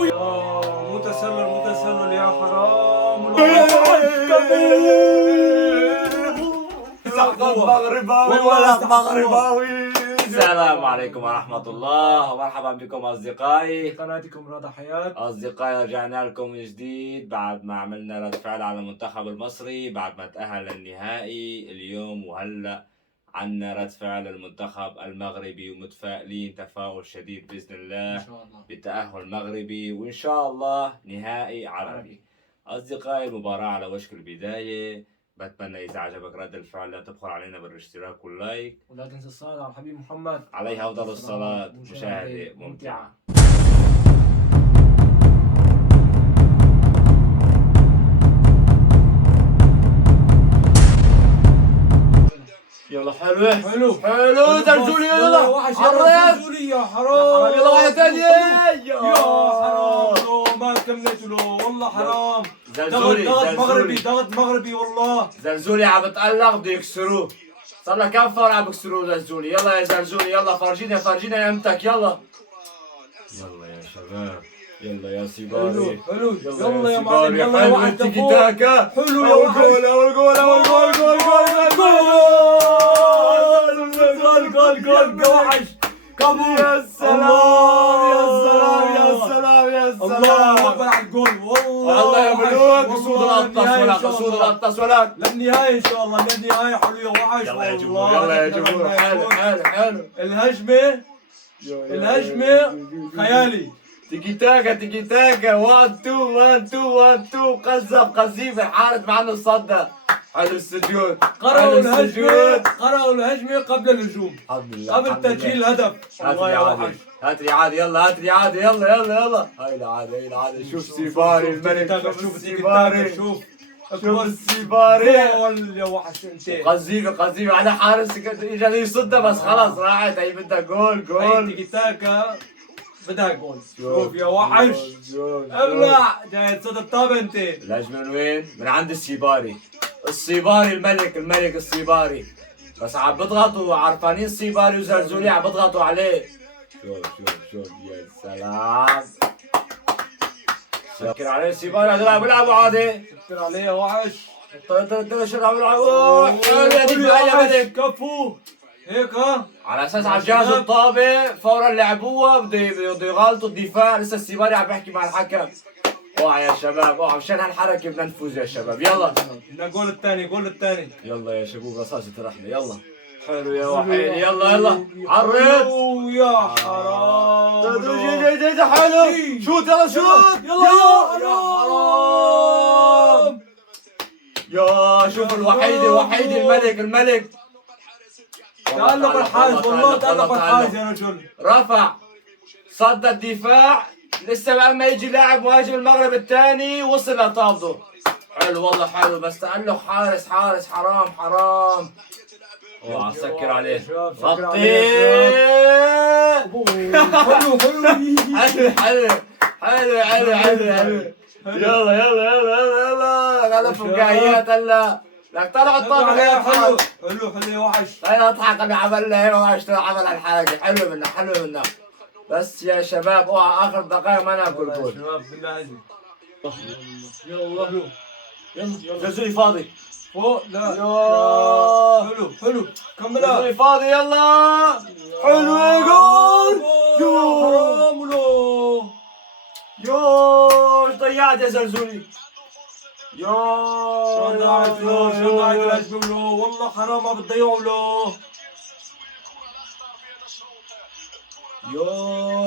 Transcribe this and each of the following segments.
متسلل متسلل يا حرام. مغرباوي. السلام عليكم ورحمة الله ومرحبا بكم أصدقائي قناتكم رضا حياة. أصدقائي، رجعنا لكم من جديد بعد ما عملنا رد فعل على المنتخب المصري بعد ما تأهل للنهائي اليوم، وهلأ عنا رد فعل المنتخب المغربي ومتفائلين تفاؤل شديد بإذن الله بتأهل مغربي وإن شاء الله نهائي عربي. أصدقائي، المباراة على وشك البداية. بتمنى إذا عجبك رد الفعل لا تبخل علينا بالاشتراك واللايك، ولا تنسى الصلاة على الحبيب محمد عليه أفضل الصلاة. مشاهدة ممتعة. يلا حلوة حلو حلو زلزولي. يلا عريض زلزولي يا حرام. يلا واحدة ثانية يا حرام. لو ما كملت له والله حرام. زلزولي ضغط مغربي، زلزولي ضغط مغربي والله. زلزولي عم بتألق بده يكسروه. صار له كم فار عم بيكسروه زلزولي. يلا يا زلزولي يلا فرجينا فرجينا يمتك. يلا يلا يا شباب، يلا يا سيباري. حلو يلا يا معلم. يلا يا حلو واحد التيكي فوق. تاكا. حلو يا أول واحد. جول أول جول أول جول جول جول جول وحش. كابو. يا سلام يا سلام يا سلام يا الله سلام. اكبر على الجول والله. الله يا ملوك. وحش. صود والله الأطلس للنهاية ولا إن شاء صود الله. الأطلس ولا. للنهاية ان شاء الله، للنهاية. حلو يا وحش. يلا يا جمهور والله يلا يا جمهور. حلو حلو حلو. الهجمة الهجمة خيالي. تيكي تاكا تيكي تاكا. 1 2 1 2 1 2. قذف قذيف الحارس مع انه صدى. حلو السجود. قرأوا الهجمة قبل الهجوم، الحمد لله قبل تسجيل الهدف. الله يا وحش. هات لي عادي. يلا هات لي عادي. يلا يلا يلا. هاي العادي هاي العادي. شوف سيباري الملك. شوف السيباري. شوف شوف السيباري. جول يا وحش انت. قذيفة قذيفة على حارس اجى يصدها بس خلاص راحت. هي بدها جول هاي جول. تيكي تاكا بدها جول. شوف يا وحش. ابلع جاي تصد الطابة انت. الهجمة من وين؟ من عند السيباري. السيباري الملك الملك السيباري. بس عم بضغطوا عرفانين السيباري وزلزولي عم بضغطوا عليه. شوف شوف شوف يا سلام. سكر عليه السيباري. هذول بيلعبوا عادي. سكر عليه يا وحش. طيب شو عم يلعبوا؟ حلو يا دفاع يا ملك. كفو هيك ها. على اساس عم جهزوا الطابة فورا لعبوها. بده يغالطوا الدفاع. لسه السيباري عم بيحكي مع الحكم. اوعى يا شباب اوعى. مشان هالحركة بدنا نفوز يا شباب. يلا بدنا جول الثاني، جول الثاني. يلا يا شباب رصاصة الرحلة. يلا حلو يا وحيد. يلا يلا عرض. يا حرام. حلو. شوت يلا شوت. يلا يا حرام. يا شوف الوحيد الوحيد الملك الملك. تألق الحارس والله. تألق الحارس يا رجل. رفع صد الدفاع. لسه بقى ما يجي لاعب مهاجم المغرب الثاني وصل لطابته. حلو والله حلو. بس تألق حارس حارس حرام حرام. اوعى سكر عليه. غطي. حلو حلو حلو حلو حلو حلو حلو. يلا يلا يلا يلا يلا. غلب فكاهيات هلا. لك طلع الطابة. حلو حلو حلو يا وحش. لا اضحك اللي عملنا هيك وعشت عمل الحركة. حلو منك حلو منك. بس يا شباب اوعى اخر دقائق ما ناكل جول. شباب بالله عليك. يلا يلا زلزولي فاضي. فوق. لا يا حلو حلو كملها. زلزولي فاضي. يلا حلو جول. حرام له. ايش ضيعت يا زلزولي. شو ضاعت له. شو ضاعت الهجمة له. والله حرام ما بتضيعوا له.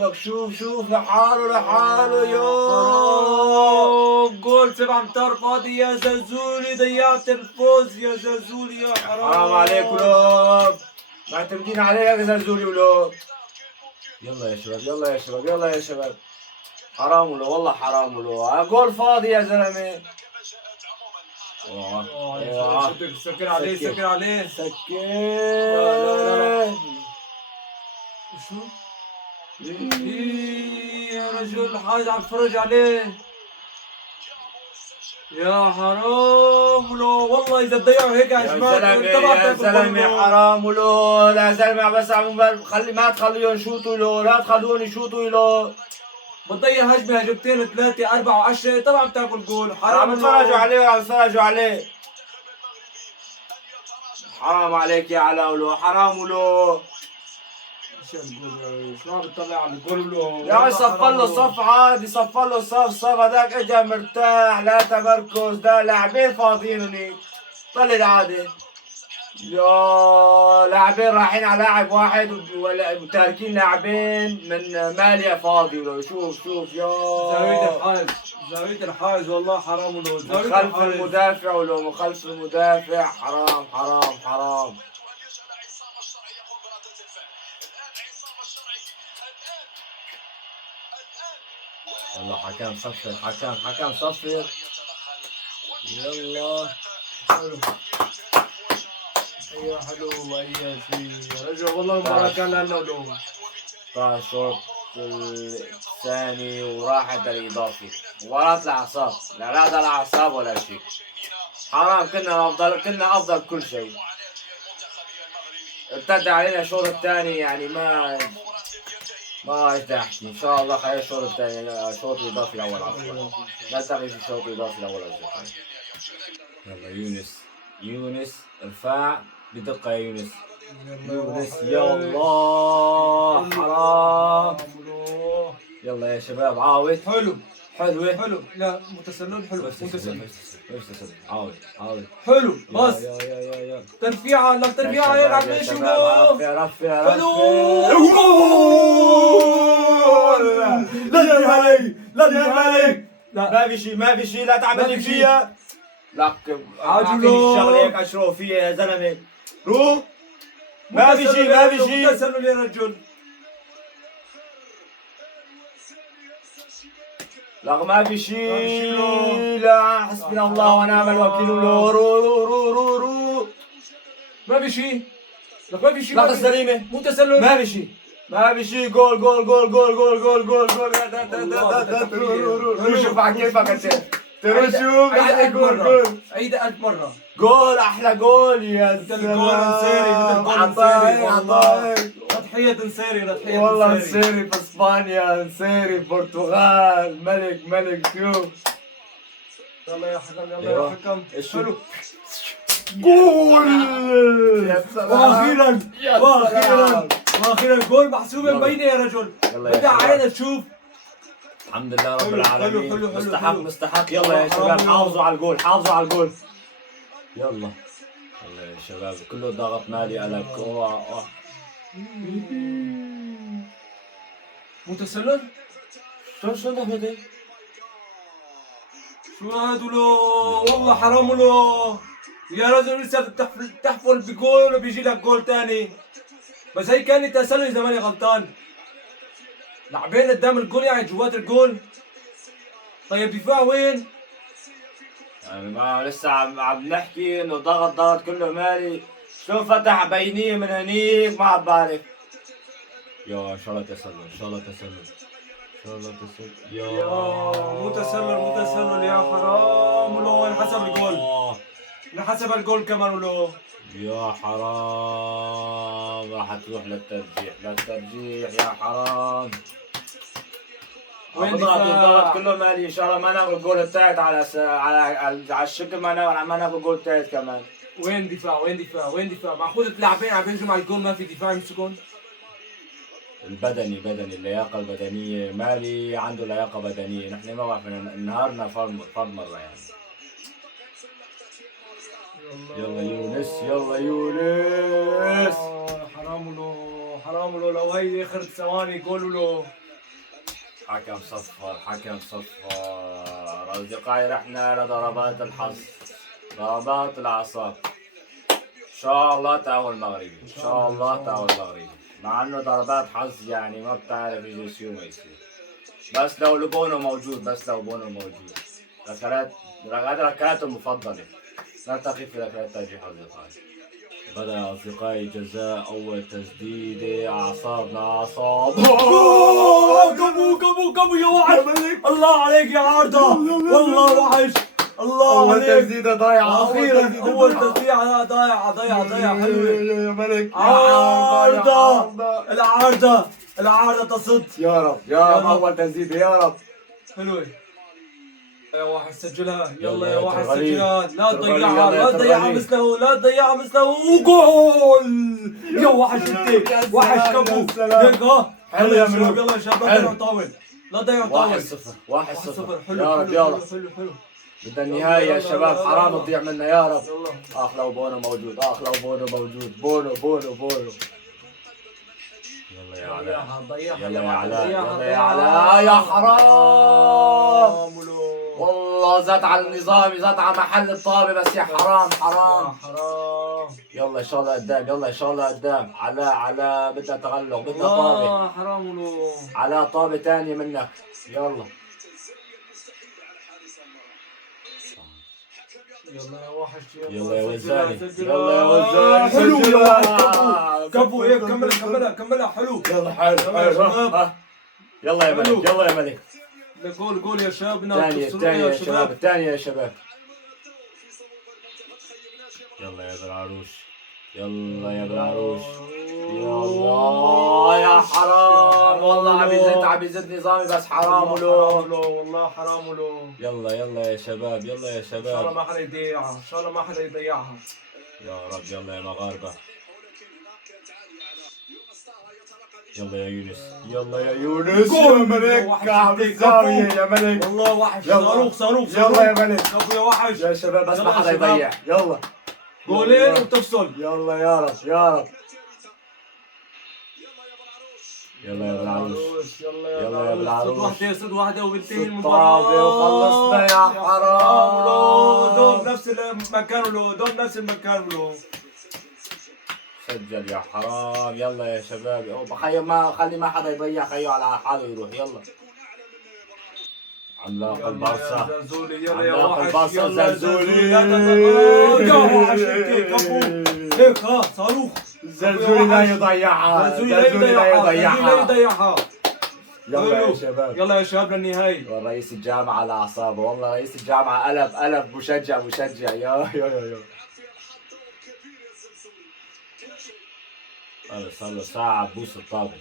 لك شوف شوف لحاله لحاله. جول 7 امتار فاضي يا زلزولي. ضيعت الفوز يا زلزولي يا حرام. حرام عليك ولوب. معتمدين عليك يا زلزولي ولوب. يلا يا شباب يلا يا شباب يلا يا شباب. حرام ولو والله حرام ولو. جول فاضي يا زلمه. سكر عليه سكر عليه. سكر. لا. شو؟ يا رجل الحارس عم يتفرج عليه. يا حرام لو والله اذا تضيعوا هيك يا زلمه يا زلمه حرام ولو. لا زلمه بس عم خلي ما تخليهم يشوطوا له. لا تخلوهم يشوطوا له. بتضيع هجمه هجمتين 3 4 10 طبعا بتاكل جول. عم حرام يتفرجوا عليه عم يتفرجوا عليه. حرام عليك يا علاولو، حرام ولو. شو الجول يا ريس؟ ما بتطلع على الجول ولو. يا عم صفر له صف عادي، صفر له صف هذاك اجى مرتاح لا تمركز، ده لاعبين فاضيين هنيك. طلع عادي. يا لاعبين رايحين على لاعب واحد وتاركين لاعبين من ماليا فاضي له. شوف يا زاوية الحارس، زاوية الحارس والله حرام ولو. زاوية خلف الحارس المدافع ولو مخلف المدافع. حرام. والله حكام صفر. يلا حلو. يا حلو يا سيدي يا رجل والله المباراة كان لنا ولو. طلع الشوط الثاني وراحت الإضافي. مباراة الأعصاب، لا هذا الأعصاب ولا شيء. حرام كنا أفضل كل شيء. ابتدى علينا الشوط الثاني يعني ما ايش احكي. ان شاء الله خلينا الشوط الثاني الشوط الاضافي الاول عفوا. لا تغيش الشوط الاضافي الاول اصدقائي. يلا يونس ارفع بدقة يا يونس. يا الله حرام. يلا يا شباب عاود. حلوة. لا متسلل حلو. متسلل عاود. حلو بس. يا ترفيعة لا ترفيعة يا عم ايش ولو. رفع حلو. لا عليك. ما في شيء لا تعمل لي فيها. لك عاجلو الشغله هيك اشرف فيها يا زلمه. روح. ما في شيء. تسلل يا رجل. لا ما في شيء. لا حسبنا الله ونعم الوكيل. رو ما في شيء. لك ما في شيء. لحظة سليمة. مو تسلل. ما في شيء. جول. شوف على كيفك انت. شوف جول. عيد 1000 مرة. جول احلى جول يا زلمة. عطاك. تضحية نسيري والله نسيري في اسبانيا، نسيري في البرتغال. ملك شوف. يلا يا حكم حلو. جول. واخيرا جول محسوبة مبينة يا رجل. بدأ علينا تشوف. الحمد لله رب العالمين. حلو. مستحق. يلا يا شباب حافظوا على الجول. يلا يا شباب كله ضغط مالي على متسلل. شو ده هدي؟ شو هاد ولو. والله حرام ولو. يا رجل لسه تحفل بجول وبيجي لك جول ثاني. بس هي كانت تسلل اذا ماني غلطان. لاعبين قدام الجول يعني جوات الجول. طيب دفاع وين؟ يعني ما لسه عم نحكي انه ضغط كله مالي. شلون فتح بينيه من هنيك ما عم بعرف. يا ان شاء الله تسلل. يا متسلل يا حرام ولو. انحسب الجول كمان ولو. يا حرام. راح تروح للترجيح يا حرام. الضغط كله مالي. ان شاء الله ما ناخذ الجول الثالث على الشكل ما ناخذ الجول الثالث كمان. وين دفاع معقول اللاعبين عم بيهجموا على الجول ما في دفاع يمسكون. البدني اللياقة البدنية. مالي عنده لياقة بدنية. نحن ما بعرف نهارنا فرد مرة يعني. يلا يونس. حرام لو هي اخر ثواني جول ولو. حكم صفر. أصدقائي رحنا لضربات الحظ، ضربات الأعصاب. إن شاء الله تأهل المغربي. مع إنه ضربات حظ يعني ما بتعرف يجي ما يصير. بس لو بونو موجود. ركلات المفضلة. لا تخف في ركلات ترجيح أصدقائي. بدأ يا أصدقائي جزاء أول تسديدة. أعصابنا. قبو يا وحش. الله عليك يا عارضة. والله وحش. الله أول عليك. تسديدة ضايعة. أخيرا أول تسديدة ضايعة حلوة. يا ملك. العارضة. العارضة تصد. يا رب يا يا رب رب. اول تسديده يا رب. حلوة يا واحد سجلها، يلا يلا يا يا واحد ترغلي. سجلها، لا ترغلي، تضيعها يلا يا لا تضيعها ترغلي. مثله، لا تضيعها مثله، وجول يا وحش انت، يا وحش سلام، كفو يا سلام. هيك ها. حلو يلا يا يا شباب، ملوك. يلا يا شباب، لا حلو. تضيعوا طاول، لا تضيعوا طاول. 1-0 1-0 حلو يا رب حلو يا حلو رب. حلو حلو. بدنا النهاية يا يلا، شباب، يلا، حرام يلا. تضيع منا يا رب. يلا اخ لو بونو موجود، اخ لو بونو موجود، بونو بونو بونو. يلا يا علاء، ضيعها يلا يا علاء، ضيعها يلا يا علاء، يا حرام. ولو. والله زاد على النظام، زاد على محل الطابة، بس يا حرام يا حرام. حرام يلا ان شاء الله قدام، يلا ان شاء الله قدام. علاء بدنا تغلق، بدنا طابة. والله حرام ولو. علاء طابة تانية منك. يلا يلا يا وحش، يلا يا سجلها، وزاني، سجلها. يلا يا وزاني، حلو يا سجلها. وحش، كفو هيك، كملها كملها كملها. حلو يلا حلو يلا يا حلو. شباب. يلا يا حلو. ملك، يلا يا ملك. جول جول يا شباب، الثانية الثانية يا شباب، الثانية يا شباب. يلا يا بالعروش، يلا يا بالعروش. يلا يا حرام، والله عم يزيد نظامي، بس حرام ولو. والله حرام ولو. يلا يا شباب، يلا يا ان شاء الله شباب. ما حدا يضيعها، ان شاء الله ما حدا يضيعها. يا رب يلا يا مغاربة. يلا يا يونس، يلا يا يونس. يا ملك عم الزاوية يا ملك. والله وحش، يلا. صاروخ صاروخ يلا يا ملك. كفو يا وحش. يا شباب بس يلا ما يا حدا شباب. يضيع. يلا جولين يلا. وتفصل. يلا يا رب يا رب. يلا يا بالعروش، يلا يلا يا يا بالعروش. بالعروش. صد واحدة وبنتهي صد المباراة. طابة وخلصنا يا حرام. ولو دوم نفس المكان، ولو دوم نفس المكان ولو. سجل يا حرام. يلا يا شباب، بخير ما خلي ما حدا يضيع، خيو على حاله يروح. يلا عملاق البارسا، يا زلزولي، يلا يا عملاق وحش، البارسا يلا يا زلزولي. لا يا وحش انت، كفو هيك ها، صاروخ. زلزولي لا يضيعها، زلزولي زلزولي لا يضيعها. يضيعها. يلا يا شباب، يلا يا شباب للنهاية. رئيس الجامعة على أعصابه، والله رئيس الجامعة ألف مشجع يا خلص ساعة بوس الطابة.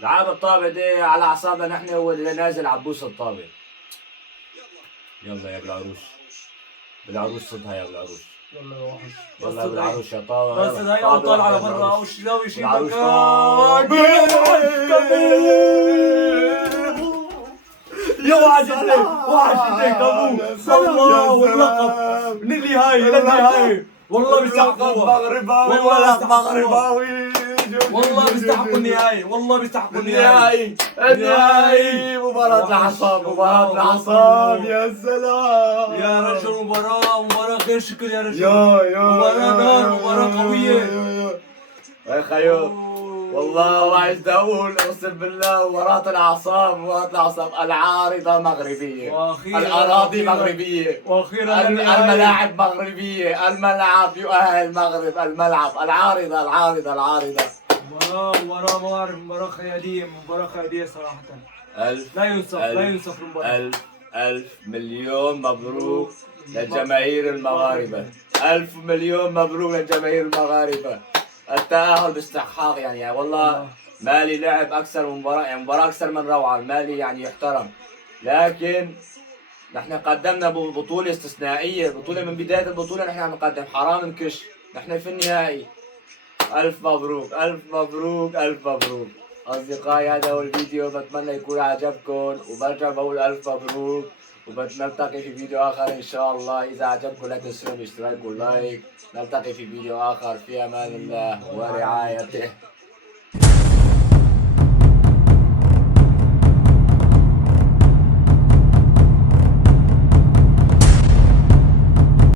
لعاب الطابة دي على أعصابنا نحن، واللي نازل عبوس الطابة. يلا يا بالعروش، بالعروش صدها يا بالعروش. يلا يا وحش، يلا يا بالعروش يا طابة. بس هاي او طالع على برا او شاوي شيء بالعروش مكان. يا وحش انت، وحش انت كفو. الله واللقب للنهاية. والله بيستحقوها، مغرباوي والله ولا بيستحقوها. مغرباوي. والله بيستحقوا النهاية، والله بيستحقوا النهاية. النهائي مباراة الأعصاب، مباراة الأعصاب. يا سلام يا رجل، مباراة غير شكل يا رجل. يا مباراة نار، مباراة قوية. يا خيو والله ما عايز اقول، اقسم بالله مباراة الأعصاب، مباراة الأعصاب. العارضة مغربية، وأخيراً الأراضي مغربية، واخيرا الملاعب مغربية، الملعب يؤهل المغرب، الملعب العارضة. مباراة ما اعرف، مباراة خيالية صراحة. ألف لا ينصف المباراة. ألف مليون مبروك للجماهير المغاربة. 1000 مليون مبروك للجماهير المغاربة. التأهل باستحقاق يعني والله. مالي لعب أكثر من مباراة، يعني مباراة أكثر من روعة. المالي يعني يحترم، لكن نحن قدمنا بطولة استثنائية، بطولة من بداية البطولة نحن عم نقدم. حرام نكش، نحن في النهائي. ألف مبروك ألف مبروك ألف مبروك أصدقائي. هذا هو الفيديو، بتمنى يكون عجبكم، وبرجع بقول ألف مبروك، وبنلتقي في فيديو آخر إن شاء الله. إذا عجبكم لا تنسوا الاشتراك واللايك. نلتقي في فيديو آخر، في أمان الله ورعايته.